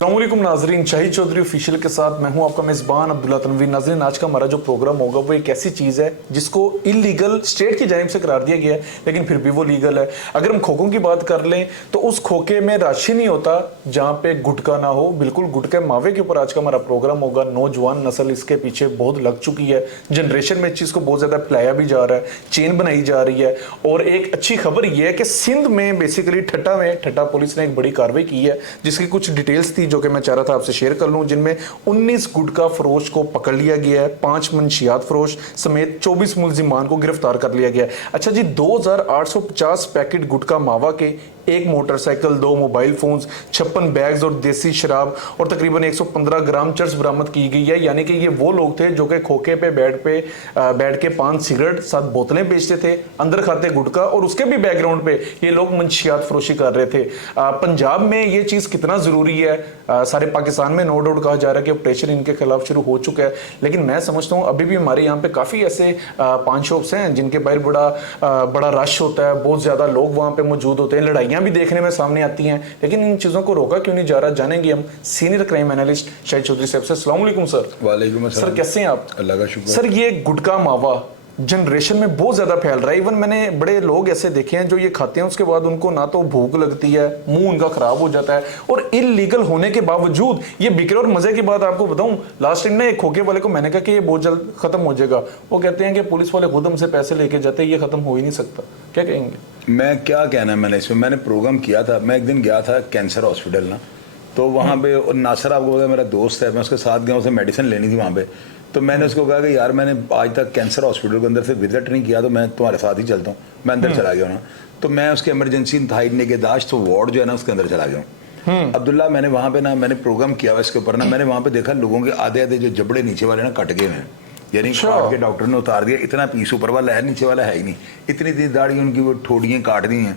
अस्सलामुअलैकुम नाजरीन, शाहिद चौधरी ऑफिशियल के साथ मैं हूं आपका मेज़बान अब्दुल्ला तनवीर। नाजरीन, आज का हमारा जो प्रोग्राम होगा वो एक ऐसी चीज़ है जिसको इलीगल स्टेट की जानिब से करार दिया गया है, लेकिन फिर भी वो लीगल है। अगर हम खोखों की बात कर लें तो उस खोखे में राशि नहीं होता जहां पे गुटखा ना हो। बिल्कुल गुटखे मावे के ऊपर आज का हमारा प्रोग्राम होगा। नौजवान नस्ल इसके पीछे बहुत लग चुकी है, जनरेशन में इस चीज़ को बहुत ज़्यादा फैलाया भी जा रहा है, चेन बनाई जा रही है। और एक अच्छी खबर यह है कि सिंध में बेसिकली ठट्टा पुलिस ने एक बड़ी कार्रवाई की है, जिसकी कुछ डिटेल्स थी जो कि मैं चाह रहा था आपसे शेयर कर लूं, जिनमें 19 गुटखा फरोश को पकड़ लिया गया है, 5 मंशियात फरोश समेत 24 मुलजिमान को गिरफ्तार कर लिया गया है। अच्छा जी, 2850 पैकेट गुटखा मावा के, एक मोटरसाइकिल, 2 मोबाइल फोन्स, 56 बैग्स और देसी शराब और तकरीबन 115 ग्राम चर्स बरामद की गई है। यानी कि ये वो लोग थे जो कि खोखे पे बैठ के 5 सिगरेट 7 बोतलें बेचते थे, अंदर खाते गुटखा, और उसके भी बैकग्राउंड पे ये लोग मंशियात फरोशी कर रहे थे। पंजाब में ये चीज़ कितना ज़रूरी है, सारे पाकिस्तान में नो डाउट कहा जा रहा है कि ऑपरेशन इनके खिलाफ शुरू हो चुका है, लेकिन मैं समझता हूँ अभी भी हमारे यहाँ पे काफ़ी ऐसे पान शॉप्स हैं जिनके बाहर बड़ा रश होता है, बहुत ज़्यादा लोग वहाँ पे मौजूद होते हैं, लड़ाइयाँ भी देखने में सामने आती हैं, लेकिन इन चीज़ों को रोका क्यों नहीं जा रहा, जानेंगे हम senior crime analyst Shahid Chaudhary साहब से। अस्सलाम वालेकुम सर। वालेकुम अस्सलाम। सर कैसे हैं आप? अल्लाह का शुक्र। सर ये गुटखा मावा जनरेशन में बहुत ज्यादा फैल रहा है। इवन मैंने बड़े लोग ऐसे देखे हैं जो ये खाते हैं, उसके बाद उनको ना तो भूख लगती है, मुंह उनका खराब हो जाता है, और इलीगल होने के बावजूद ये बिक रहे। और मजे की बात आपको बताऊं, लास्ट टाइम ना एक खोखे वाले को मैंने कहा कि ये बहुत जल्द खत्म हो जाएगा, वो कहते हैं कि पुलिस वाले खुद हमसे पैसे लेके जाते हैं, ये खत्म हो ही नहीं सकता। क्या कहेंगे? मैं क्या कहना है, मैंने इसमें मैंने प्रोग्राम किया था। मैं एक दिन गया था कैंसर हॉस्पिटल ना, तो वहाँ पे नासर आपको पता मेरा दोस्त है, मैं उसके साथ गया, उसे मेडिसिन लेनी थी वहाँ पे। तो मैंने उसको कहा कि यार मैंने आज तक कैंसर हॉस्पिटल के अंदर से विजिट नहीं किया, तो मैं तुम्हारे साथ ही चलता हूँ। मैं अंदर चला गया ना, तो मैं उसके इमरजेंसी थाई निगहदाश्त तो वार्ड जो है ना उसके अंदर चला गया हूँ। अब्दुल्ला, मैंने वहाँ पे ना मैंने प्रोग्राम किया हुआ इसके ऊपर ना, मैंने वहाँ पे देखा लोगों के आधे आधे जो जबड़े नीचे वाले ना कट गए हैं, यानी काट के डॉक्टर ने उतार दिया। इतना पीस ऊपर वाला है, नीचे वाला है ही नहीं। इतनी इतनी दाढ़ी उनकी वो ठोड़ियाँ काट दी हैं।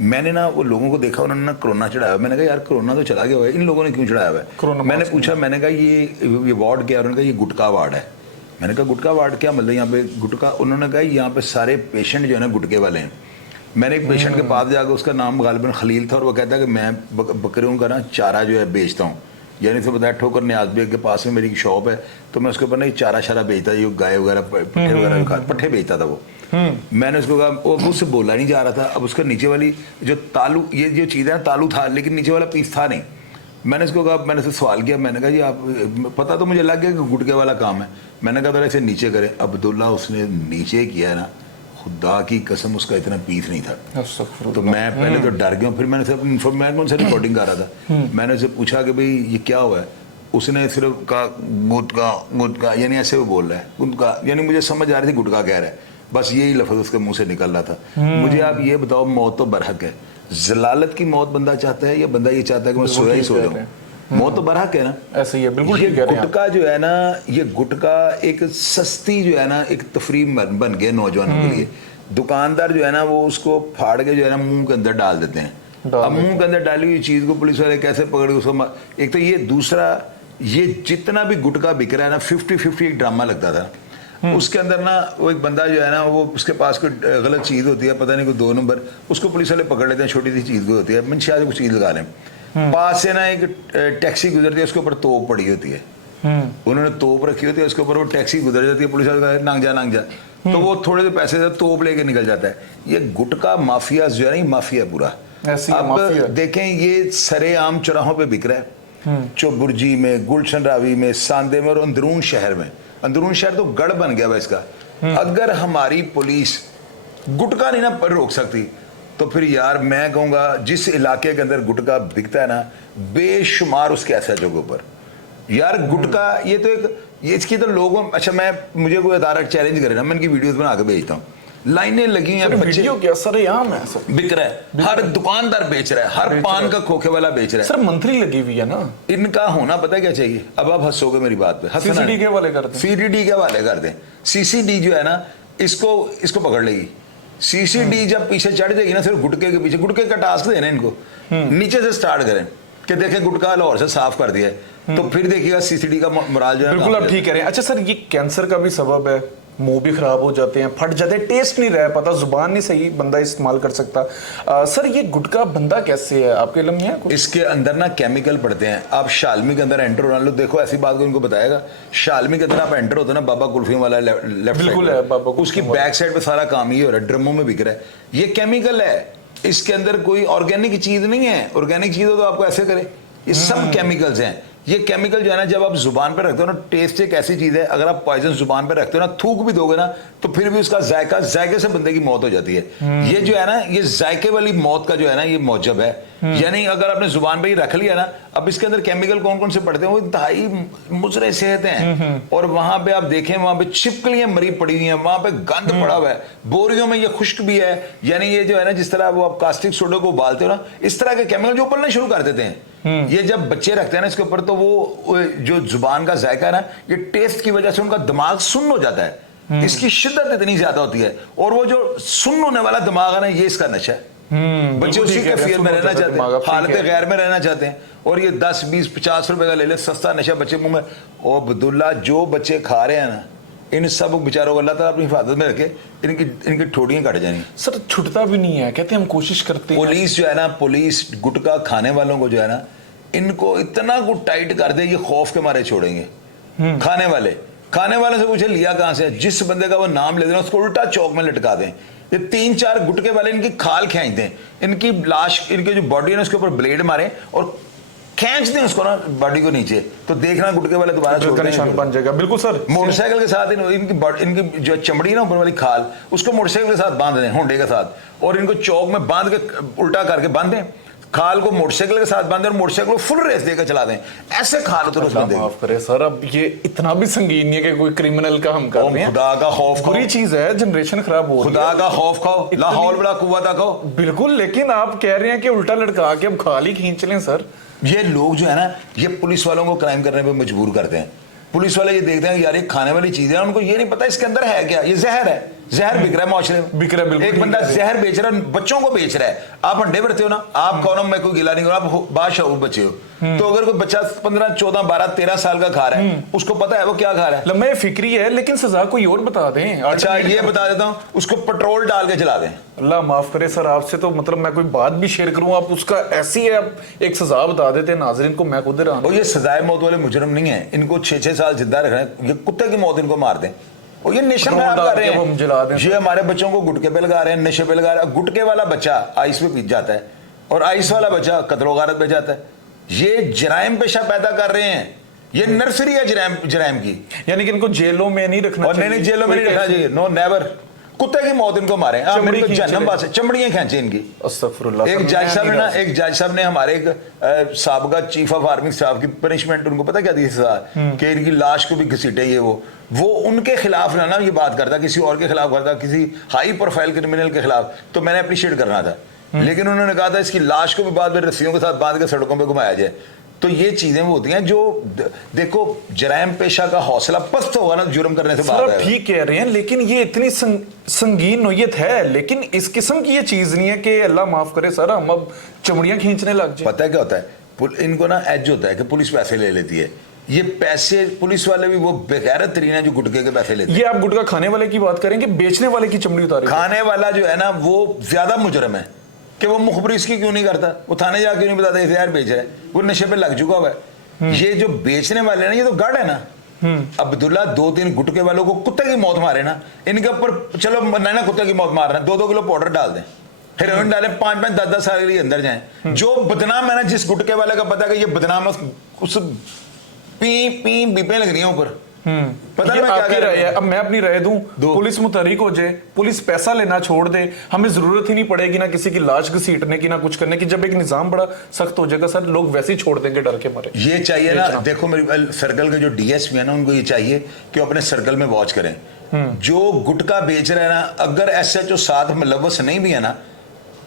मैंने ना वो लोगों को देखा, उन्होंने ना कोरोना चढ़ाया। मैंने कहा यार कोरोना तो चला गया हुआ है, इन लोगों ने क्यों चढ़ाया हुआ है? मैंने पूछा, मैंने कहा ये वार्ड क्या है? उन्होंने कहा ये गुटखा वार्ड है। मैंने कहा गुटखा वार्ड क्या मतलब यहाँ पे गुटखा? उन्होंने कहा यहाँ पे सारे पेशेंट जो है ना गुटखे वाले हैं। मैंने एक पेशेंट के पास जाकर, उसका नाम गालिबन खलील था, और वो कहता है कि मैं बकरियों का ना चारा जो है बेचता हूँ। यानी तो बताया ठोकर न्याज बेग के पास में मेरी शॉप है, तो मैं उसके ऊपर ना चारा शारा बेचता, ये गाय वगैरह पट्ठे वगैरह पट्ठे बेचता था वो। मैंने उसको कहा, वो मुझसे बोला नहीं जा रहा था। अब उसका नीचे वाली जो तालू, ये जो चीज़ है ना तालू था, लेकिन नीचे वाला पीस था नहीं। मैंने उसको कहा, मैंने उससे सवाल किया, मैंने कहा जी आप, पता तो मुझे लग गया कि गुटके वाला काम है। मैंने कहा इसे नीचे करें। अब्दुल्ला उसने नीचे किया ना, खुदा की कसम उसका इतना पीस नहीं था। तो मैं पहले तो डर गया, फिर मैं उनसे रिकॉर्डिंग कर रहा था। मैंने उससे पूछा कि भाई ये क्या हुआ है? उसने सिर्फ कहा गुटका, यानी ऐसे वो बोल रहा है गुटका, यानी मुझे समझ आ रही थी गुटका कह रहा है, बस यही लफ्ज़ उसके मुंह से निकल रहा था। मुझे आप ये बताओ, मौत तो बरहक है, जलालत की मौत बंदा चाहता है या बंदा ये चाहता है कि मैं सोया ही सो जाऊं? मौत तो बरहक है ना। ऐसे ही है, बिल्कुल। ये गुटखा जो है ना, ये गुटखा एक सस्ती जो है ना एक तफरीम बन गया नौजवानों के लिए। दुकानदार जो है ना वो उसको फाड़ के जो है ना मुंह के अंदर डाल देते हैं। अब मुंह के अंदर डाली हुई चीज़ को पुलिस वाले कैसे पकड़ के उसको, एक तो ये, दूसरा ये जितना भी गुटखा बिक रहा है ना 50-50 एक ड्रामा लगता था। उसके अंदर ना वो एक बंदा जो है ना, वो उसके पास कोई गलत चीज़ होती है, पता नहीं कोई 2 नंबर, उसको पुलिस वाले पकड़ लेते हैं, छोटी सी चीज़ को होती है, मंशिया कुछ चीज़ लगा लें। पास से ना एक टैक्सी गुजरती है, उसके ऊपर तोप पड़ी होती है, उन्होंने तोप रखी होती है, उसके ऊपर वो टैक्सी गुजर जाती है, पुलिस वाले नांग जा, तो वो थोड़े से पैसे से तोप लेके निकल जाता है। ये गुटखा माफिया जो है ना, माफिया पूरा। अब देखें, ये सरेआम चौराहों पे बिक रहा है, चौबुर्जी में, गुलशन रावी में, सांदे में और अंदरून शहर में। अंदरून शहर तो गढ़ बन गया इसका। अगर हमारी पुलिस गुटखा नहीं ना रोक सकती, तो फिर यार मैं कहूँगा जिस इलाके के अंदर गुटखा बिकता है ना, बेशुमार उसके ऐसा जगह ऊपर यार गुटखा, ये तो एक, ये इसकी तो लोगों, अच्छा मुझे कोई अदालत चैलेंज करे ना, मैं इनकी वीडियोस बना के भेजता हूँ, लाइनें लगी हैं, बच्चे क्या सरेआम है, बिक रहा है, हर दुकानदार बेच रहा है, हर पान का खोखे वाला बेच रहा है। सर मंथली लगी हुई है ना, इनका होना पता क्या चाहिए? अब आप हंसोगे मेरी बात पे, सीसीडी के वाले कर दें, सीसीडी के वाले कर दें। सीसीडी जो है ना, इसको पकड़ लेगी। सीसीडी जब पीछे चढ़ जाएगी ना, सिर्फ गुटके के पीछे, गुटके का टास्क देना इनको, नीचे से स्टार्ट करें कि देखें गुटखा लाहौर से साफ कर दिया है, तो फिर देखिएगा सीसीडी का मोराल जो है बिल्कुल आप ठीक कह रहे हैं। अच्छा सर, ये कैंसर का भी सबब है, मुंह भी खराब हो जाते हैं, फट जाते हैं, टेस्ट नहीं रह पाता, जुबान नहीं सही बंदा इस्तेमाल कर सकता। सर ये गुटखा बंदा कैसे है, आपके इल्म में है कुछ? इसके अंदर ना केमिकल पड़ते हैं। आप शालमी के अंदर एंटर होना लो, देखो ऐसी बात को इनको बताएगा, शालमी के अंदर आप एंटर होते ना, बाबा कुल्फी वाला लेफ्ट बिल्कुल है, बाबा कुल्फी उसकी वाला। बैक साइड पे सारा काम ये हो रहा है, ड्रमों में बिक रहा है, ये केमिकल है। इसके अंदर कोई ऑर्गेनिक चीज नहीं है, ऑर्गेनिक चीज हो तो आपको ऐसे करे, ये सब केमिकल्स हैं। ये केमिकल जो है ना, जब आप जुबान पे रखते हो ना, टेस्ट एक ऐसी चीज है, अगर आप पॉइजन जुबान पे रखते हो ना, थूक भी दोगे ना, तो फिर भी उसका जायके से बंदे की मौत हो जाती है। ये जो है ना, ये जायके वाली मौत का जो है ना, ये मौजब है। यानी अगर आपने जुबान पे ही रख लिया ना, अब इसके अंदर केमिकल कौन कौन से पड़ते हैं, वो इंतहाई मुजरे सेहत हैं। और वहां पे आप देखें, वहां पे छिपकलियां मरी पड़ी हुई हैं, वहां पे गंद पड़ा हुआ है, बोरियों में ये खुश्क भी है। यानी ये जो है ना, जिस तरह वो आप कास्टिक सोडा को उबालते हो ना, इस तरह के केमिकल जो उबलना शुरू कर देते हैं। ये जब बच्चे रखते हैं ना इसके ऊपर, तो वो जो जुबान का जायका है ना, ये टेस्ट की वजह से उनका दिमाग सुन्न हो जाता है। इसकी शिद्दत इतनी ज्यादा होती है, और वो जो सुन्न होने वाला दिमाग है ना, ये इसका नशा है। बच्चे उसी के फियर में रहना चाहते हैं, हालत गैर में रहना चाहते हैं, और ये 10, 20, 50 रुपए का ले ले सस्ता नशा बच्चे मुंह में। और अब्दुल्ला, जो बच्चे खा रहे हैं ना, इन सब बेचारों को अल्लाह ताला अपनी हिफाजत में रखे, इनकी ठोड़ियां कट जानी। सर छुटता भी नहीं है, कहते हैं हम कोशिश करते हैं। पुलिस जो है ना, पुलिस गुटखा खाने वालों को जो है ना, इनको इतना कुछ टाइट कर दे, ये खौफ के मारे छोड़ेंगे। खाने वाले से पूछे लिया कहां से, जिस बंदे का वो नाम ले देना उसको उल्टा चौक में लटका दें। ये 3-4 गुटके वाले इनकी खाल खींच दें, इनकी लाश, इनकी जो बॉडी है ना, उसके ऊपर ब्लेड मारें और खींच दें उसको ना, बॉडी को नीचे, तो देखना गुटके वाले दोबारा छोड़ने निशान बन जाएगा। बिल्कुल सर। मोटरसाइकिल के साथ इनकी जो चमड़ी ना ऊपर वाली खाल, उसको मोटरसाइकिल के साथ बांध दें, होंडे के साथ, और इनको चौक में बांध के उल्टा करके बांध दें, खाल को मोटरसाइकिल के साथ बांधे और मोटरसाइकिल को फुल रेस देकर चला दें। ऐसे खाल उतर उस बंदे। माफ करे सर, अब ये इतना भी संगीन नहीं है कि कोई क्रिमिनल का हम कर रहे हैं। खुदा का खौफ खाओ, बुरी चीज है, जनरेशन खराब हो रही है। खुदा का खौफ खाओ, ला हौल वला कुव्वत खाओ। बिल्कुल, लेकिन आप कह रहे हैं कि उल्टा लटका के अब खाल ही खींच लें सर। ये लोग जो है ना, ये पुलिस वालों को क्राइम करने पे मजबूर करते हैं। पुलिस वाले ये देखते हैं यार ये खाने वाली चीज है, उनको ये नहीं पता इसके अंदर है क्या, ये जहर है। जहर बिक रहा है माशरे में, बिक रहा है। एक बंदा जहर बेच रहा है, बच्चों को बेच रहा है। आप अंडे भरते हो ना, आप कहो ना मैं कोई गिला नहीं करूँ, आप बादशाह बच्चे हो, तो अगर कोई बच्चा 15, 14, 12, 13 साल का खा रहा है, उसको पता है वो क्या खा रहा है। लम्बे फिक्री है, लेकिन सजा कोई और बता दें। अच्छा ये बता देता हूँ, उसको पेट्रोल डाल के चला दें। अल्लाह माफ करे सर, आपसे तो मतलब मैं कोई बात भी शेयर करूं, आप उसका ऐसी है, आप एक सजा बता देते हैं नाजरीन को, मैं खुद और ये सजाए मौत वाले मुजरम नहीं है, इनको 6-6 साल जिंदा रखना है, ये कुत्ते की मौत इनको मार दें। और ये नेशन खराब कर रहे हैं, ये हमारे बच्चों को गुटके पे लगा रहे हैं, नशे पे लगा रहे हैं। गुटके वाला बच्चा आइस पे पीट जाता है, और आइस वाला बच्चा कत्लो गारत पे जाता है। ये जराइम पेशा पैदा कर रहे हैं, ये नर्सरी है जराइम की। यानी कि इनको जेलों में नहीं रखना और नहीं जेलों में नहीं रखना चाहिए, नो नेवर। कुत्ते की मौत इनको मारे, चमड़ियां खींचे इनकी। एक जज साहब ने हमारे एक साबका चीफ ऑफ आर्मी साहब की पनिशमेंट उनको पता क्या दी सजा, कि इनकी लाश को भी घसीटे। ये वो उनके खिलाफ ना ये बात करता, किसी और के खिलाफ करता, किसी हाई प्रोफाइल क्रिमिनल के खिलाफ, तो मैंने अप्रिशिएट करना था। लेकिन उन्होंने कहा था इसकी लाश को भी बाद में रस्सियों के साथ बांध के सड़कों पर घुमाया जाए। तो ये चीजें वो होती हैं जो देखो, जराइम पेशा का हौसला पस्त होगा ना जुर्म करने से बात है। ठीक कह रहे हैं, लेकिन ये इतनी संगीन नोयत है, लेकिन इस किस्म की ये चीज नहीं है कि अल्लाह माफ करे सर हम अब चमड़ियां खींचने लग जाए। पता है क्या होता है, इनको ना एज होता है कि पुलिस पैसे ले लेती है। ये पैसे पुलिस वाले भी वो बेगैरत तरीन है जो गुटके के पैसे लेते हैं। ये आप गुटका खाने वाले की बात करेंगे, बेचने वाले की चमड़ी उतारे। खाने वाला जो है ना, वो ज्यादा मुजरम है कि वो मुखबरी इसकी क्यों नहीं करता, वो थाने जाके नहीं बताता जहर बेच रहा है, वो नशे पे लग चुका हुआ है। ये जो बेचने वाले ना, ये तो गढ़ है ना। अब्दुल्ला 2-3 गुटके वालों को कुत्ते की मौत मारे ना, इनके ऊपर चलो ना कुत्ते की मौत मार रहे हैं, 2-2 किलो पाउडर डाल दें, हेरोइन डालें, 5-5, 10-10 साल के लिए अंदर जाएं। जो बदनाम है ना, जिस गुटके वाले का पता है कि ये बदनाम है, उस पी बीपे लग रही है ऊपर। पता नहीं क्या राय है। अब मैं अपनी राय दूं, पुलिस मुतहरिक हो जाए, पुलिस पैसा लेना छोड़ दे, हमें जरूरत ही नहीं पड़ेगी ना किसी की लाश घसीटने की, ना कुछ करने की। जब एक निजाम बड़ा सख्त हो जाएगा सर, लोग वैसे ही छोड़ देंगे डर के मारे। ये चाहिए ना, देखो मेरी सर्कल के जो डीएसपी है ना, उनको ये चाहिए कि अपने सर्कल में वॉच करें। जो गुटखा बेच रहे हैं ना, अगर एसएचओ साथ मुलव्वस नहीं भी है ना,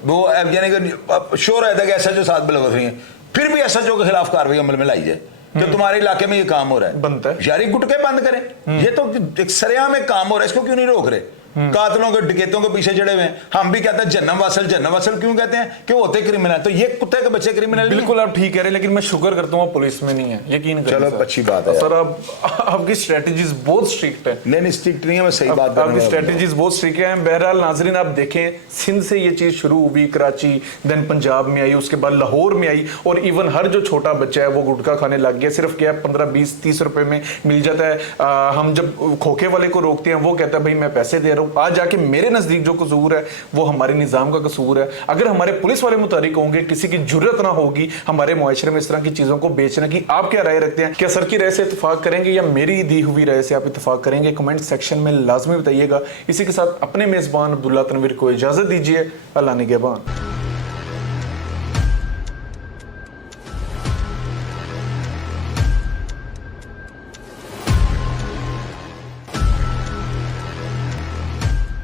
वो यानी कि श्योर रहता है कि एसएचओ साथ मुलव्वस नहीं है, फिर भी एसएचओ के खिलाफ कार्रवाई अमल में लाई जाए कि तुम्हारे इलाके में ये काम हो रहा है, बनता है यार गुटके बंद करें। ये तो एक सरेआम में काम हो रहा है, इसको क्यों नहीं रोक रहे? कातलों के डकैतों के पीछे चढ़े हुए हैं। हम भी कहते हैं जन्नम वासल क्यों कहते हैं कि वो होते क्रिमिनल है, तो ये कुत्ते के बच्चे क्रिमिनल बिल्कुल आप ठीक कह रहे हैं, लेकिन मैं शुक्र करता हूँ आप पुलिस में नहीं है, यकीन करें चलो सर। अच्छी बात है सर आपकी स्ट्रेटजीज बहुत स्ट्रिक्ट है। नहीं स्ट्रिक्ट नहीं है, मैं सही बात कर आपकी रहा हूँ। स्ट्रेटजीज बहुत स्ट्रिक्ट है। बहरहाल नाजरीन आप देखें, सिंध से ये चीज शुरू हुई, कराची देन पंजाब में आई, उसके बाद लाहौर में आई, और इवन हर जो छोटा बच्चा है वो गुटखा खाने लग गया। सिर्फ क्या 15 20 30 रुपए में मिल जाता है। हम जब खोखे वाले को रोकते हैं वो कहता है भाई मैं पैसे दे रहा हूँ। आज जाके मेरे नजदीक जो कसूर है वो हमारे निजाम का कसूर है। अगर हमारे पुलिस वाले मुतारिक होंगे, किसी की जुर्रत ना होगी हमारे मुआशरे में इस तरह की चीजों को बेचने की। आप क्या राय रखते हैं? क्या सर की राय से इत्तेफाक करेंगे या मेरी दी हुई राय से आप इत्तेफाक करेंगे? कमेंट सेक्शन में लाजमी बताइएगा। इसी के साथ अपने मेजबान अब्दुल्ला तनवीर को इजाजत दीजिए। अल्लाह निगहबान।